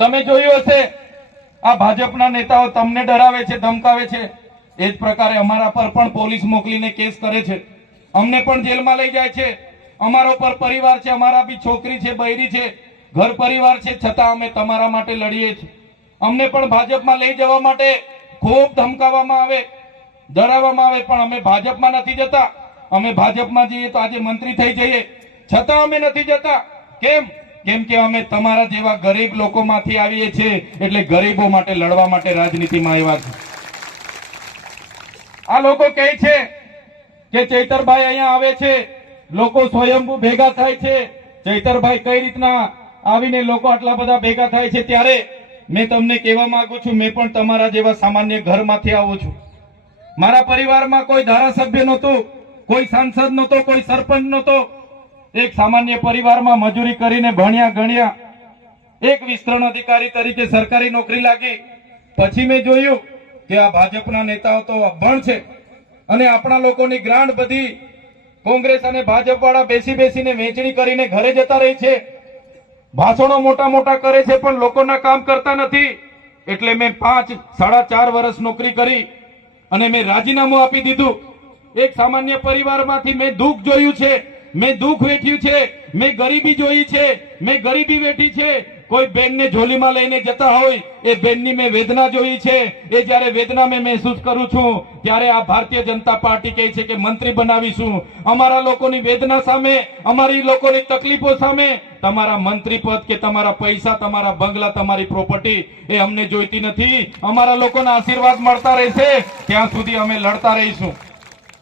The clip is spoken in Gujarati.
તમે જોયું હશે આ ભાજપના નેતાઓ તમને ડરાવે છે, ધમકાવે છે, એ જ પ્રકારે અમારા પર પણ પોલીસ મોકલીને કેસ કરે છે, અમને પણ જેલમાં લઈ જાય છે. અમારો પર પરિવાર છે, અમારા બી છોકરી છે, બૈરી છે, ઘર પરિવાર છે, છતાં અમે તમારા માટે લડીએ છીએ. અમને પણ ભાજપમાં લઈ જવા માટે ખૂબ ધમકાવવામાં આવે, ડરાવવામાં આવે, પણ અમે ભાજપમાં નથી જતા. અમે ભાજપમાં જઈએ તો આજે મંત્રી થઈ જઈએ, છતાં અમે નથી જતા. કેમ? કેમ કે અમે તમારા જેવા ગરીબ લોકોમાંથી આવીએ છીએ, એટલે ગરીબો માટે લડવા માટે રાજનીતિમાં આવ્યા છે. આ લોકો કહે છે કે ચૈતરભાઈ અહીંયા આવે છે, લોકો સ્વયંભૂ ભેગા થાય છે. ચૈતરભાઈ કઈ રીતના આવીને લોકો આટલા બધા ભેગા થાય છે? ત્યારે મેં તમને કહેવા માંગુ છું, મેં પણ તમારા જેવા સામાન્ય ઘરમાંથી આવું છું. મારા પરિવારમાં કોઈ ધારાસભ્ય નહોતું, કોઈ સાંસદ નહોતો, કોઈ સરપંચ નહોતો. એક સામાન્ય પરિવારમાં મજૂરી કરીને ભણ્યા ગણ્યા, એક વિસ્તરણ અધિકારી તરીકે સરકારી નોકરી લાગી. પછી મેં જોયું કે આ ભાજપના નેતાઓ તો અભણ છે અને આપણા લોકોની ગ્રાન્ટ બધી કોંગ્રેસ અને ભાજપ વાળા બેસી બેસીને વેચણી કરીને ઘરે જતા રહી છે. ભાષણો મોટા મોટા કરે છે પણ લોકોના કામ કરતા નથી. એટલે મેં 4.5 વર્ષ નોકરી કરી અને મેં રાજીનામું આપી દીધું. એક સામાન્ય પરિવારમાંથી મેં દુઃખ જોયું છે, મેં દુઃખ વેઠ્યું છે, મેં ગરીબી જોઈ છે, મેં ગરીબી વેઠી છે. કોઈ બેનને ઝોલીમાં લઈને જતા હોય એ બેનની મેં વેદના જોઈ છે. એ જ્યારે વેદના મેં મહેસૂસ કરું છું ત્યારે આ ભારતીય જનતા પાર્ટી કહે છે કે મંત્રી બનાવીશું. અમારા લોકોની વેદના સામે, અમારી લોકોની તકલીફો સામે તમારા મંત્રી પદ કે તમારા પૈસા, તમારા બંગલા, તમારી પ્રોપર્ટી એ અમને જોઈતી નથી. અમારા લોકોના આશીર્વાદ મળતા રહેશે ત્યાં સુધી અમે લડતા રહીશું.